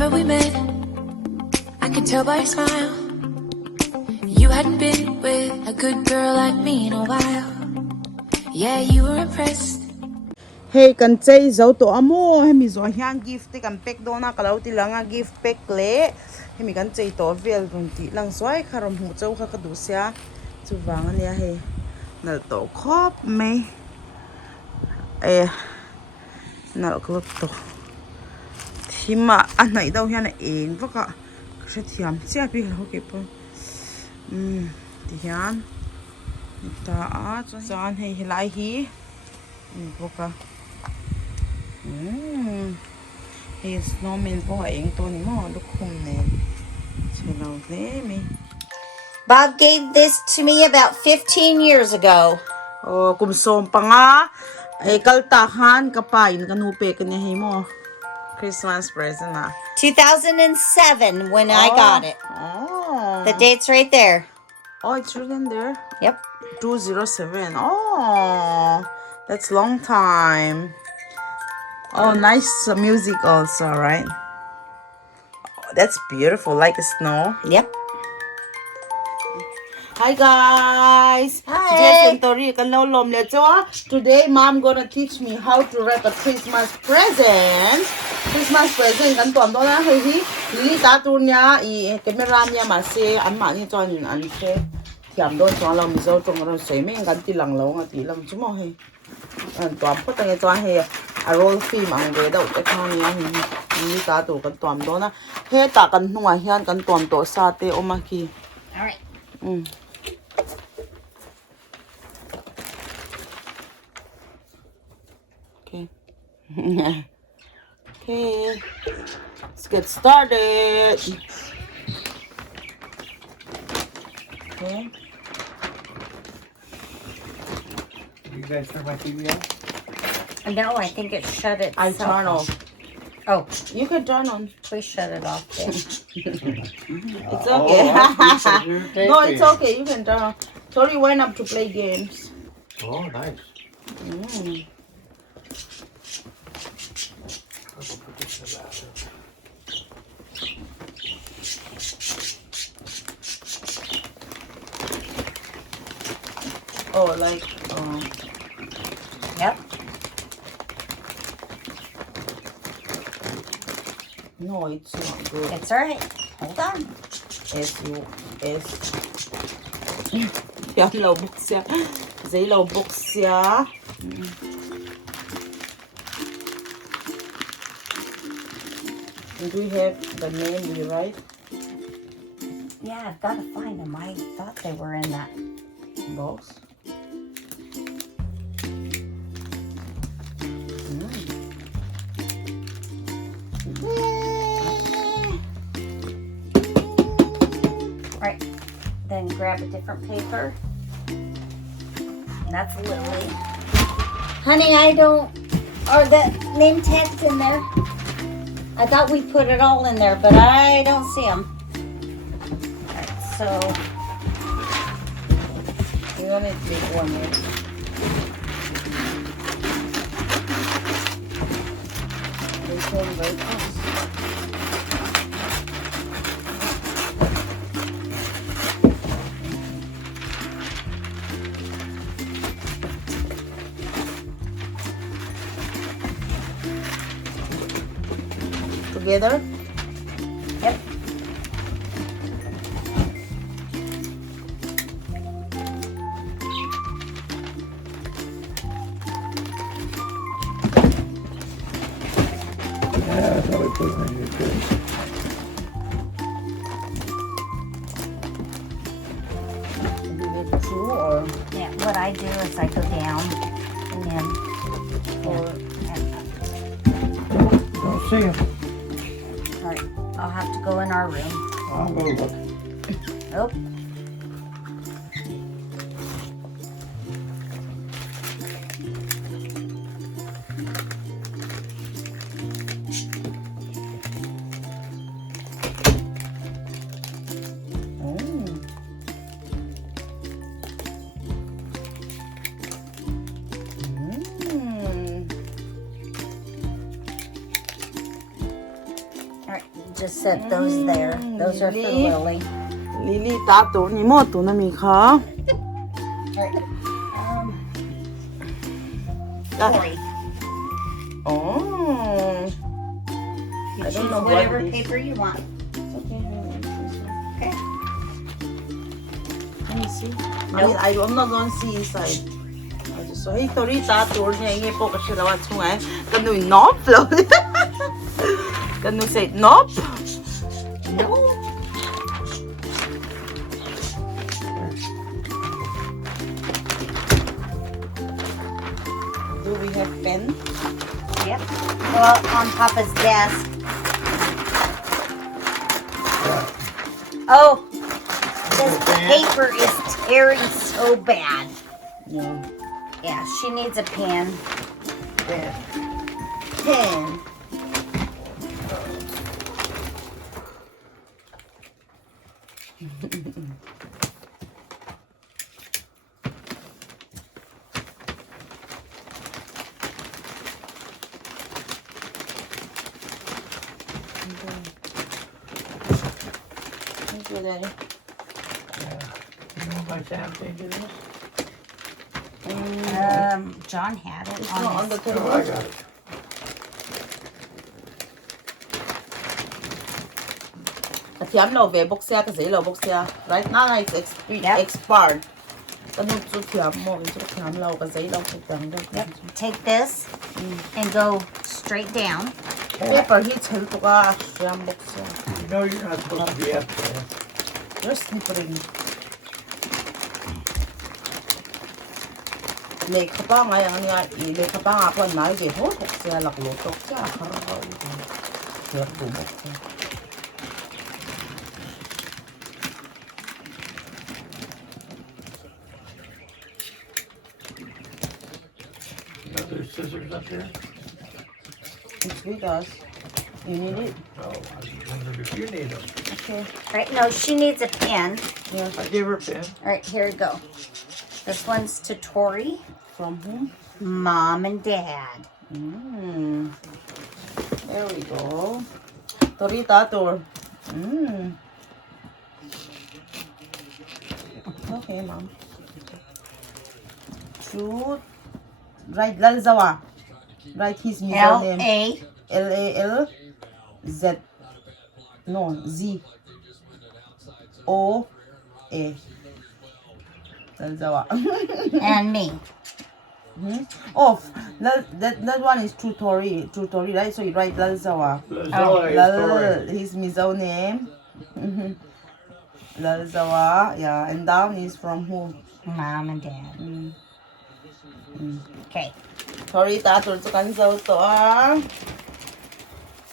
Remember we met, I could tell by your smile. You hadn't been with a good girl like me in a while. Yeah, you were impressed. Hey, kan chei zo to amo hemi zo hian gift kan pack do na kalau ti langa gift pack le hemi kan chei to vel run ti lang swai kharom hu chau kha ka du sia chu wang ania he nal to khop me nal klop to thima anai dau hian eng vaka kha thiam chia pi lo ke po ti hian ta a chan hei hilai hi boka Hey, snowman po ay to ni mo lukum ne. Chalaw ne mi. Bob gave this to me about 15 years ago. Oh, kumsom pa nga. Ay kaltahan kapain kanupe kanya hey mo. Christmas present na. 2007 when I got it. Oh. The date's right there. Oh, it's written there. Yep. 207. Oh, that's long time. Oh, nice music also, right? Oh, that's beautiful, like the snow. Yep. Hi guys. Hi. Today mom gonna teach me how to wrap a Christmas present. Christmas present kan tuam do na hei hi li ta tu nya I camera nya ma se an ma ni chuan in an che thiam do chuan lo mi zo tong ro sei me kan ti lang lo nga ti lang chu mo hei an tuam ko tang chuan hei a roll film ang ve do te kha ni hi li ta tu kan tuam do na he ta kan hnunga hian kan tuam to sa te oma ki All right. Okay. Okay. Let's get started. Okay. You guys turn my TV on? No, I think it shut it. I turn off. Oh, You can turn on. please shut it off. There. It's okay. No, it's okay. You can turn on. Tori went up to play games. Oh, nice. Put this in the bathroom. Oh, like, Yep. no, it's not good. It's all right. Hold on. S-U-S. Yan lâu bốc xia. Giấy lâu bốc xia. And do we have the name we write? Yeah, I've got to find them. I thought they were in that. Box. Right. Then grab a different paper. That's Lily. Honey, I don't. Are the name tags in there? I thought we put it all in there, but I don't see them. Alright, so. You only take one here. This one right now. Together? Yep. Yeah, I thought I put it in your kids. Do the two or Yeah, what I do is I go down and then Don't see him. Alright, I'll have to go in our room. I'll go look. Nope. just set those there. Those are for Lily. Lily. Lily 打赌你莫赌那米卡。 Right. Ah. Tori. Oh. You I don't choose know what whatever this- paper you want. Okay. Let me see. I mean, I'm not going to see inside. I just saw, hey, Tori 打赌你應該幫佢出嚟話衝嚟，跟住 nope 咯，跟住 say nope。 No. Do we have pen? Yep. Well, on Papa's desk. Oh, this paper is tearing so bad. No. Yeah, she needs a pen. Pen. Pen. Thank you, Daddy. You know my damn thing is? John had it It's on not on the his. table. Oh, I got it. Thiam lo về bốc xe cái giấy lo bốc xe. Right now it's expired. Cái nút chú thiam mo, chú thiam lo cái giấy lo cái đằng đó. Yep. Take this and go straight down. Paper hit hell to ka thiam bốc xe. You know you're not supposed to be up there. You're snippering. Lệ khắp ba ngày anh nha, lệ khắp ba ngày còn nói về hốt bốc xe lạc lỗ bốc xe khá là khó. Thiam đủ bốc xe. You know there's scissors up there? It's with us. You need it? Oh, I just wondered if you need them. Okay. Right? No, she needs a pen. Yes. I gave her a pen. All right, here you go. This one's to Tori, From whom? Mom, and Dad. There we go. Torita door. Okay, Mom. Shoot. Write Lalzawa. Write his middle name. L-A. L-A-L-Z. No, Z-O-A. Lalzawa. And me. Oh, that one is True Tori, right? So you write Lalzawa. Lazola is Tori. His middle name. Lalzawa, yeah. And down is from who? Mom and Dad. Okay. Tori tatur cho kan dâu to.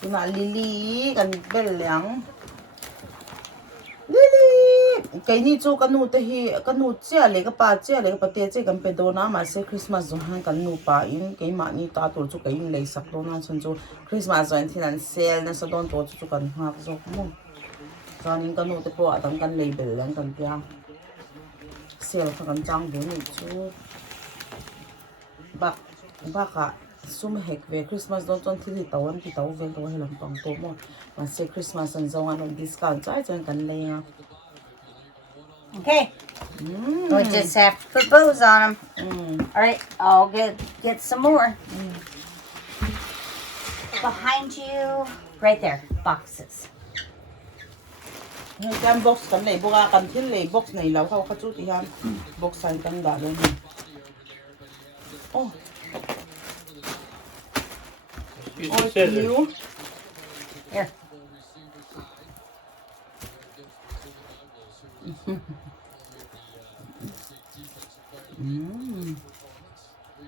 Tuna Lily kan bel yang. Lily, cái ni chu kanu te hi kanu chia le ka pa chia le ka pa te che kan pe do na ma se Christmas zo han kan nu pa in cái ma ni ta tur chu cái in le sak do na chun chu Christmas zo an thin an sale na sa don to chu kan ha zo mo. Kan in kanu te po atang kan label lang kan pya. Sale ka kan chang bu ni chu. Baka sum hek ve Christmas don ton thi tawan ti taw vel to helam tong to mo man se Christmas an zong an discount chai chen kan le nga. Okay. We just have to put bows on them. All right, I'll get some more. Behind you, right there, boxes. Kan box kan le buka kan thil le box nei lo kha chu ti han box sai kan da le ni. Oh, Use oh, the scissors. you. Here.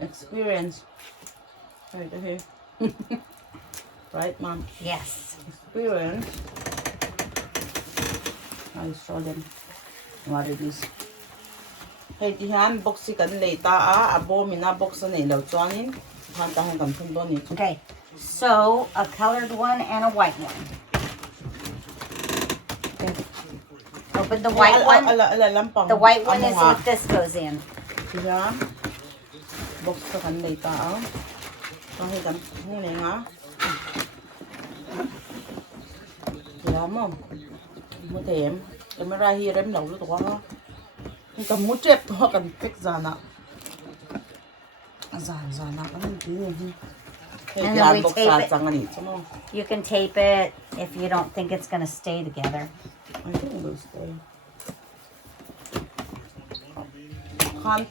Experience. Right here. Right, Mom. Yes. Experience. I'll show them what it is. Hey, the hand box kan le ta abo mina box nei lo chuanin han ta hon kan thun do ni. Okay. So a colored one and a white one. Open the white one. The white one is what this goes in. Yeah. Box ka kan le ta Hey kan ni le nga. Dạ mà mua thèm camera hi rem đầu lutuk ha cầm mua chép thôi cầm pick ra nè ra nè cái gì gì And then we tape it. chẳng anh chứ mà You can tape it if you don't think it's going to stay together. I think it will stay can't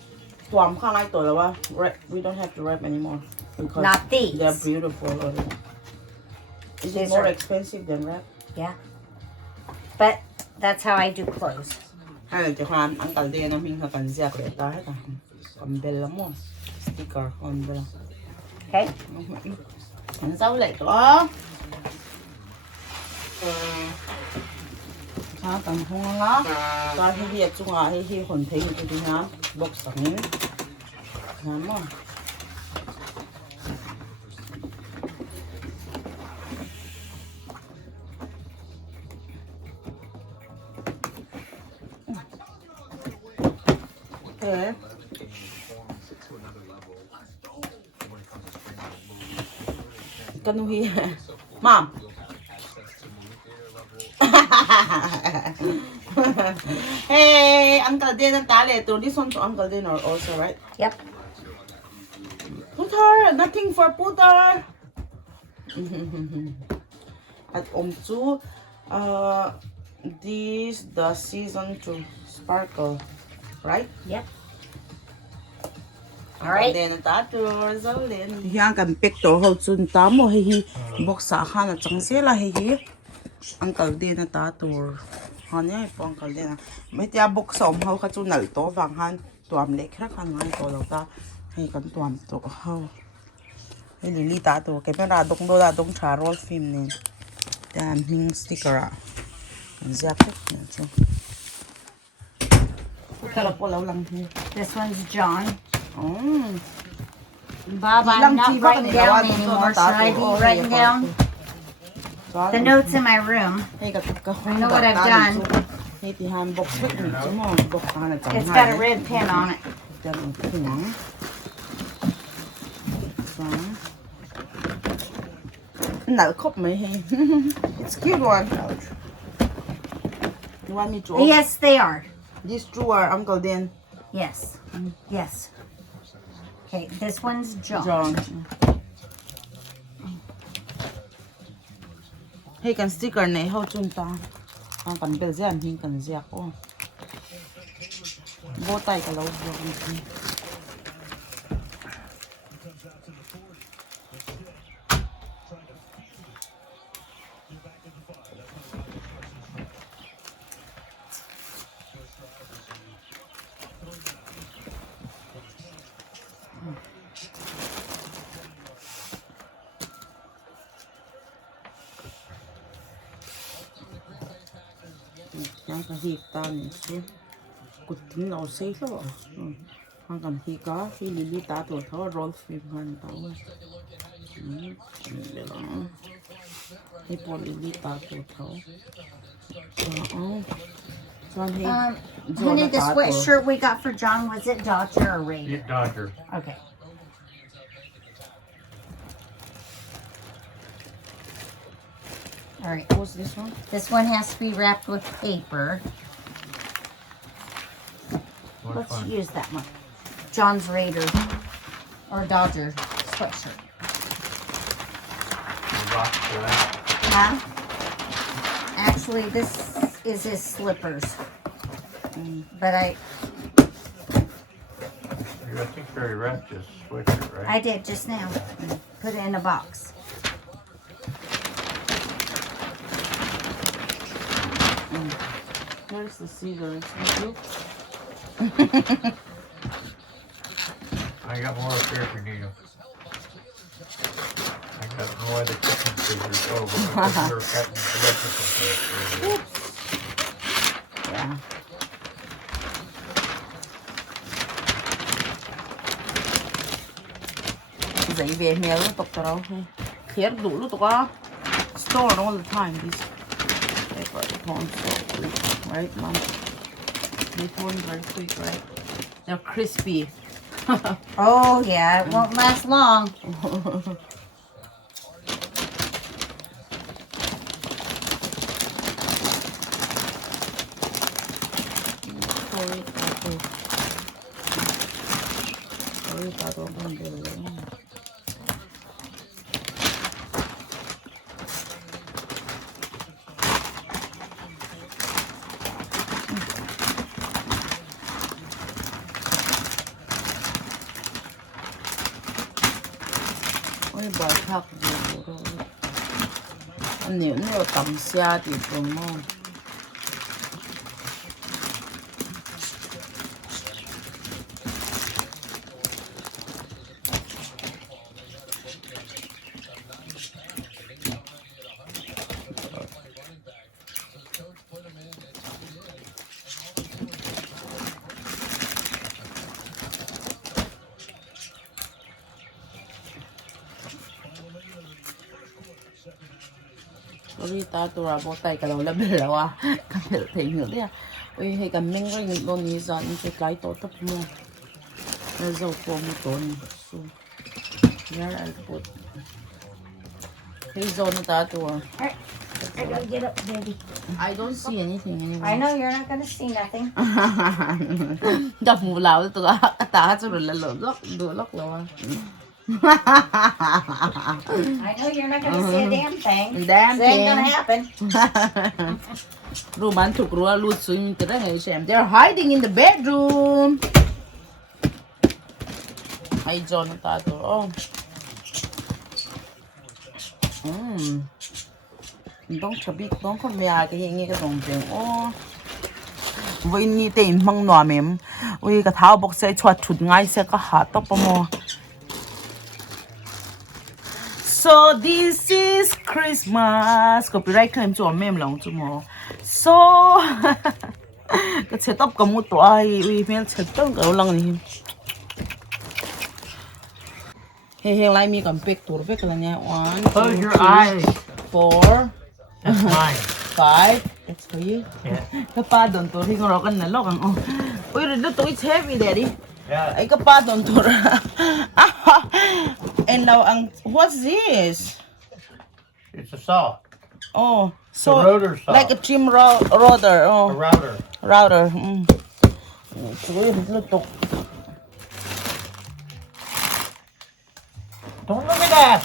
tuam can't likeตัว we don't have to wrap anymore because Not these. they're beautiful already. Is it These more are- expensive than wrap? Yeah. But that's how I do clothes. Hay là chỉ khoan ăn cà đê nó mình phải cần giặt để ta hết à cầm bê lắm không sticker còn bê Okay? ăn rau lại có sao cần không nó ta hay việc chung à hay hồn thấy cái gì hả bọc sẵn lắm không thế Kanuhi. Mom. Hey, Uncle Din and Tale. This one to Uncle Din also, right? Yep. Put her. Nothing for put her. At Omzu, this the season to sparkle, right? Yep. All right. Then tattoos all in. Hiang kan pick to ho chun ta mo hi box sa khana changse la hi. Uncle Din na tattoo. Hanya po Uncle Din. Mai tia box som ho kha chu nal to wang han tuam le khra khan ngai to lo ta. Hi kan tuam to ho. Hi lili tattoo ke mera dong do da dong cha roll film ne. Dan ming sticker a. Kan zia ke ne chu. Kala po lo lang hi. This one's John. Oh. Bob, I'm not writing down anymore. Should I be writing down the notes in my room? I know what I've done. It's got a red pen on it. No, cop me. It's a cute one. You want me to? Yes, they are. These two are Uncle Din. Yes. Yes. Okay, this one's John. John. Hey, can sticker này hậu chun ta. Cần bel giang hình cần giặc ô. Vô tay cả lâu rồi. Yang ka hita ni su kutin lo sei lo hang kan hi ka hi lili ta to tho roll film han ta wa le lo hi po lili ta to tho Honey, the sweatshirt we got for John, was it Dodger or Raider? Yeah, Dodger. Okay. All right. What's this one? This one has to be wrapped with paper. Let's use that one. John's Raider or Dodger sweatshirt. Huh? Actually, this is his slippers. But I think Barry wrapped his sweatshirt, right? I did just now. Put it in a box. Where's the scissors? I got more up here if you need them. I got no other kitchen scissors. Oh, but we're cutting electrical tape. Yeah. Giấy về mèo nó tục đâu hay thiệt đủ lúc tục á store all the time this paper phones right mom they turn very quick right they're crispy. Oh yeah, it won't last long. 따로 건데. ôi bò thật gì rồi nếu tầm xa thì cũng ngon ôi ta tôi là bộ tay cái đầu là bể rồi à cái bể thấy nữa đấy à ôi hay cái mình cái những con như vậy những cái tổ tập mua là dầu của một tuần so yeah I put hey zone ta tôi I gotta get up, baby. I don't see anything anymore I know you're not gonna see nothing. đập mù lão tôi ta cho rồi là lỡ lóc rồi I know you're not gonna see a damn thing. Damn It ain't thing. gonna happen. Roman took Rua Lut swimming to the shame. They're hiding in the bedroom. Hi, John Tato. Oh. Don't come here. Cái hình cái đồng tiền. Oh. Với ni tên mang nọ mềm. Ui cái tháo bọc sẽ cho chụt ngay sẽ có hạt tóc mo. So this is Christmas. Copyright claim cho mềm lòng cho mo. So cái chế tóc có một tuổi ui mình chế tóc cái lòng này. Hey, lại mi cầm pick tour pick là nha. 1, 2, Close your 3, eyes. 4, That's mine. 5. That's for you. Yeah. Cái pa đồn tour thì con nó cần lo cần. Ui rồi nó tối heavy daddy. Yeah. Ay cái pa đồn tour. And now what's this? It's a saw. Oh, so a rotor saw. like a trim router. A Oh, router. router. Ui lutuk. Don't look at that.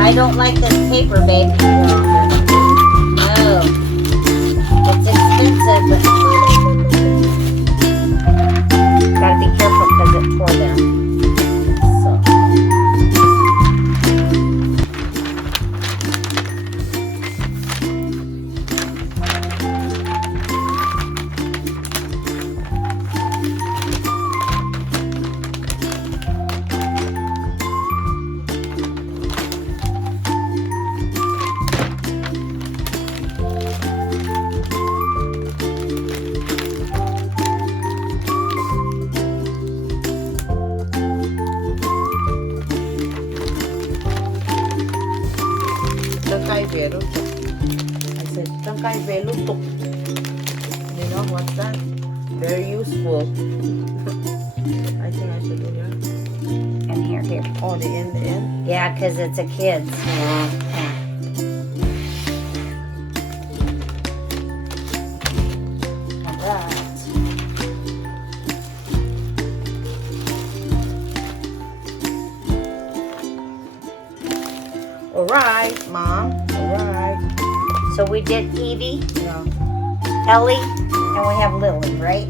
I don't like this paper, babe. No. It's expensive, but gotta be careful because it tore there. So. Tangkay về lutuk. I said tangkay về lutuk. You know what's that? Very useful. I think I should do that. And here. Oh, the end. Yeah, because it's a kid's. Yeah. Alright. Alright, Mom. Alright. So we did Evie, Yeah. Ellie, and we have Lily, right?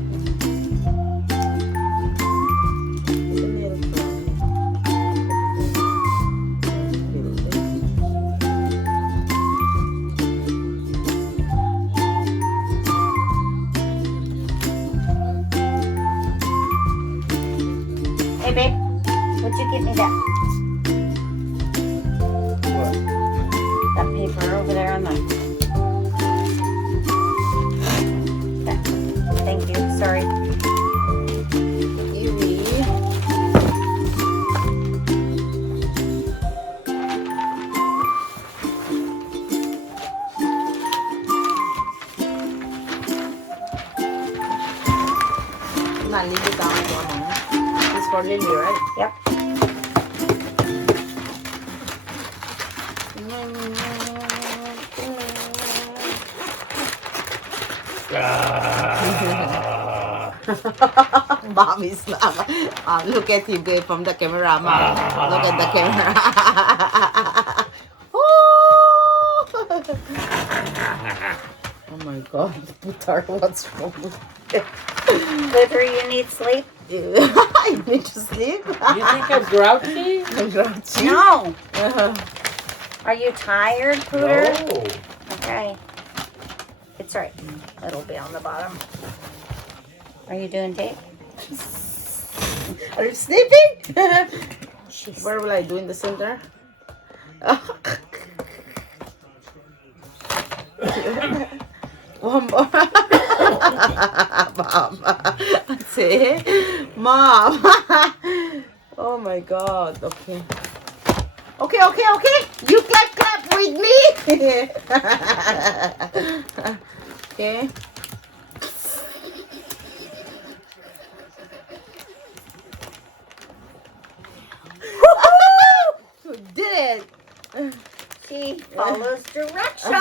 It's a little Hey, babe, would you give me that paper over there on the... Okay. Thank you. Sorry. Iwi. Leave it down for a moment. It's for Lily, right? Yep. Mom is look at him from the camera, Mom. Look at the camera. Oh my God, Putar, what's wrong with you? Luther, you need sleep? I need to sleep. You think I'm grouchy? Grouchy. No. Are you tired, Pooter? No. Okay. It's right. It'll be on the bottom. Are you doing tape? Are you sleeping? Jeez. Where will I do in the center? One more. Mom. See? Mom. Oh my God. Okay. Okay. You clap with me. Okay. You did it. She follows direction.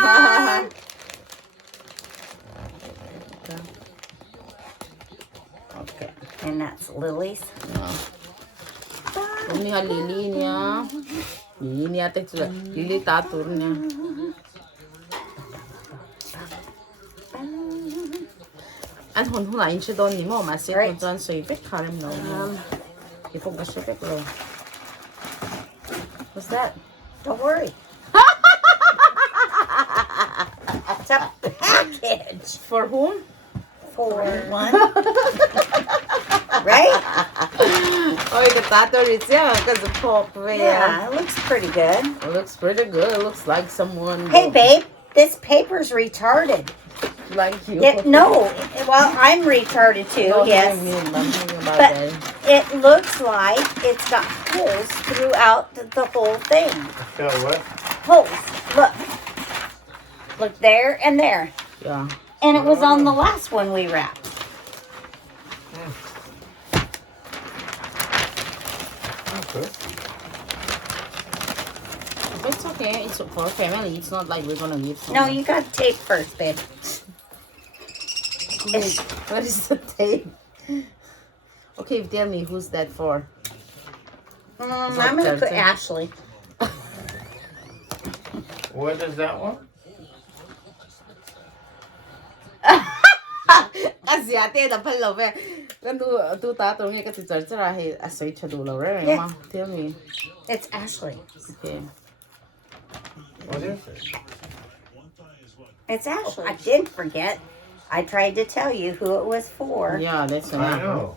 Okay. And that's Lily's. Ini ha Lily niya. Lily niya tek sila. Lily tatur niya. Anh hôn lại anh chưa đón ni mo mà sẽ Right. còn chọn suy biết khá lắm đâu. Cái phong cách biết rồi. What's that? Don't worry. It's a package For whom? for one. Right? Oh, the tattoo is yeah, because the pop. Yeah, it looks pretty good. It looks pretty good. It looks like someone. Hey, babe, this paper's retarded. Like you. No, well, I'm retarded too, No, yes. I mean, I'm talking about But that. it looks like it's got holes throughout the whole thing. So what? Holes. Look. Look there and there. Yeah. And it was on the last one we wrapped. Okay. It's okay. It's for family. It's not like we're gonna give some. No, you got to tape first, babe. It's- What is the tape? Okay, tell me who's that for? I'm going to put Ashley. What is that one? Kasi ate na pala ba? Tu ta tu nge ka tu char chara he asoi chadu lo re ma. Tell me. It's Ashley. Okay. What is it? It's Ashley. I didn't forget. I tried to tell you who it was for. Yeah, that's I enough. know.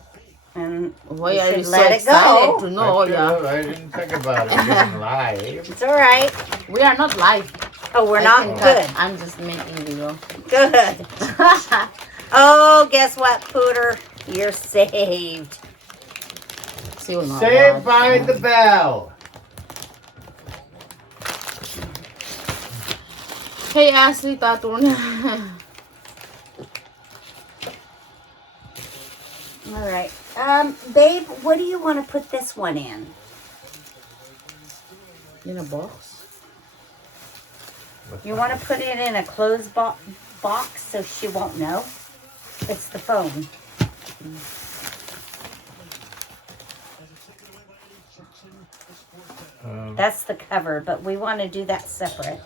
And Why you are you should so let it excited go. to know? I should Yeah. have. I didn't think about it being live. It's all right. We are not live. Oh, we're I not can good. cut. I'm just making video. Good. Oh, guess what, Pooter? You're saved. Still not Saved live. by the bell. Hey Ashley, tatun. All right. Babe, what do you want to put this one in? In a box. You want to put it in a closed box so she won't know? It's the phone. That's the cover, but we want to do that separate.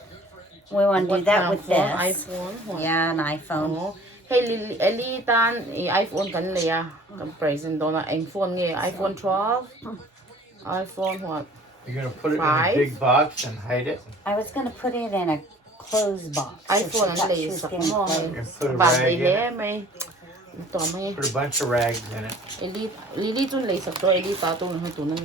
We want to do that with this. iPhone. Yeah, an iPhone. Oh. Hey, Eli tan iPhone kan le ya. Kan present do na iPhone nge iPhone 12. iPhone what? You're gonna put it in a 5? big box and hide it. I was going to put it in a closed box. iPhone She ang thought le she was sa getting mo. clothes. And put a Bag rag in le it. may. Ito may. Put a bunch of rags in it. Eli tun le sa to Eli ta to na to na.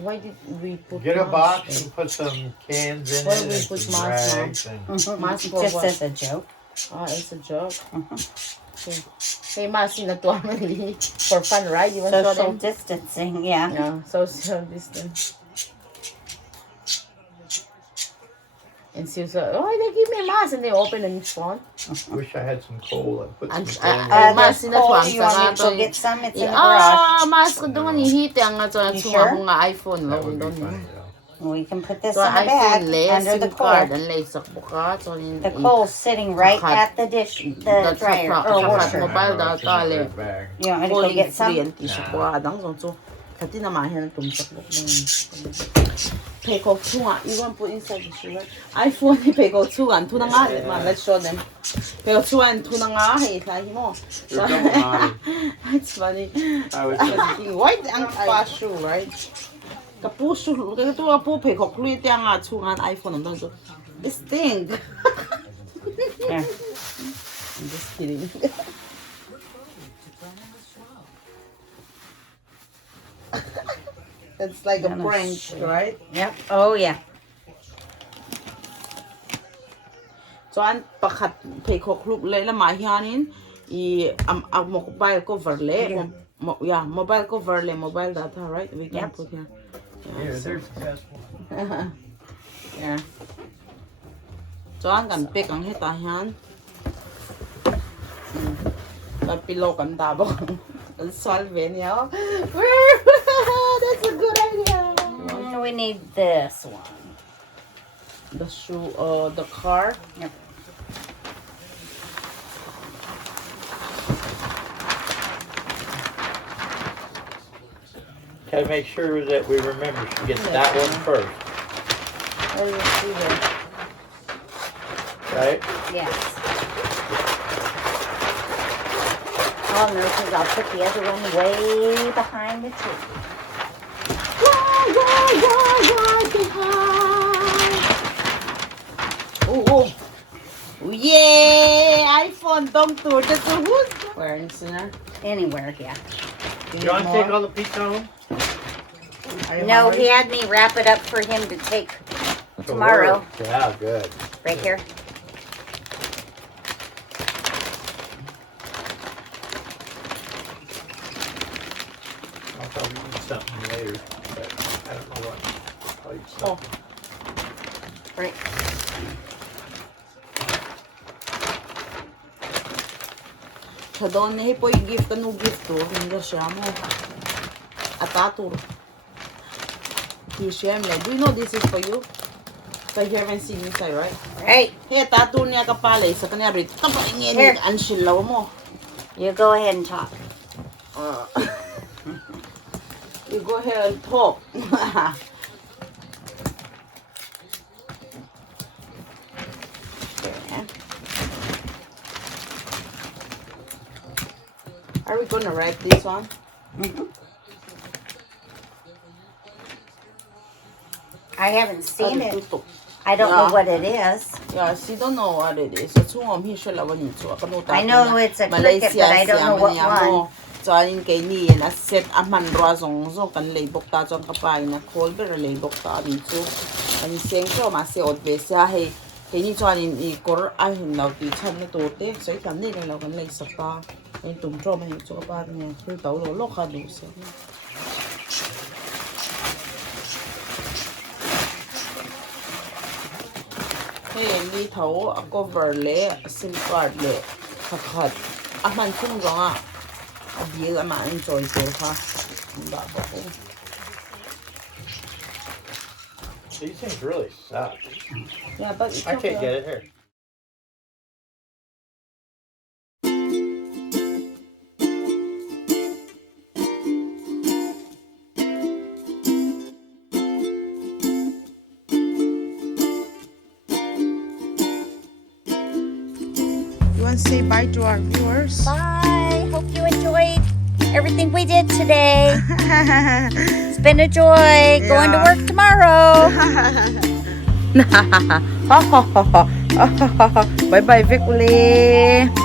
Why did we put Get a mask box in? and put some cans in Why it we and put some mask, Mom? rags. And Mask for Just what? as a joke. Ah, it's a joke. Okay. Hey, mask in the family for fun, right? You want to show Social them? distancing, yeah. Yeah, social distance. And she was like, oh, they give me a mask, and they open and it's fun. wish I had some coal. I put And some coal in there's There's in the coal. trunk. You want me to go get some? It's in the garage. Ah, mask ko doon ni hit ang You sure? nga iPhone That lo would be doon. funny though. We can put this So in the bag iPhone le under SIM the card coal. ang le sa buka so The coal's sitting right at the dish, the dryer or washer. Mobile I know, it's in a data big bag. You want me to go get some? tissue buka dang so kati na mahin tumsak buk ng Peko 2 ah. You want to put inside the shoe, right? iPhone ni Peko 2 an. 2 na nga. Let's show them. Peko 2 an. 2 na nga. Hey, tahi mo. You're going on. It's funny. I was thinking, why ang pa shoe, right? Kapu shoe. Kaya ito po Peko 2 ito nga 2 nga iPhone. Ang so, this thing. Yeah. I'm just kidding. It's like a prank, right? Yep. Oh, yeah. So an pakat Peko klub le la mahianin ang mobile cover le mobile cover le mobile data, right? We can put here. Here, there's the best one. Yeah. So ang kan pick ang hitahan. Pillow kan tabo. Solve niya. That's a good idea. We need this one. The shoe, the car. Yep. Gotta make sure that we remember she gets that one first, Where do you see that? right? Yes. Oh, no, because I'll put the other one way behind the tree. Behind. Oh, yeah! iPhone dong tour. That's a wood. Where in Sinner? Anywhere, yeah. You want to take all the pizza home? No, he had me wrap it up for him to take tomorrow. Yeah, good. Right here. I'll probably eat something later, but I don't know what. I'll eat Oh. something. Right. Sa doon na po yung gift no gift to. Hindi siya mo. Atatur. Kishem like, do you know this is for you? So you haven't seen inside, right? Right. Hey, tattoo niya kapalay sa kanya brit. Kapalingin Here. ang silaw mo. You go ahead and talk. You go ahead and talk. Are we gonna write this one? I haven't seen it. Lutuk. I don't know what it is. Yeah, she don't know what it is. So tuam hi siya lawan yun. So I know it's a cricket, but I don't know what one. So anin kay ni na set aman razong so kan labok ta jong kapay na call ber labok ta dito. Ani seng so ma se od be sa he kay ni so anin I kor ai hin law ti chan na to te so kan ni law kan lai sa ta. Ai tum tro ma hi so pa ni hu tau lo lo kha du se. Hey, li thấu cover le sim card le khat aman chung rong a bia ama enjoy to ha ba ba ko These things really suck. yeah but it's I can't get it here. want to say bye to our viewers? Bye. Hope you enjoyed everything we did today. It's been a joy going to work tomorrow. Bye bye, Vic Lee.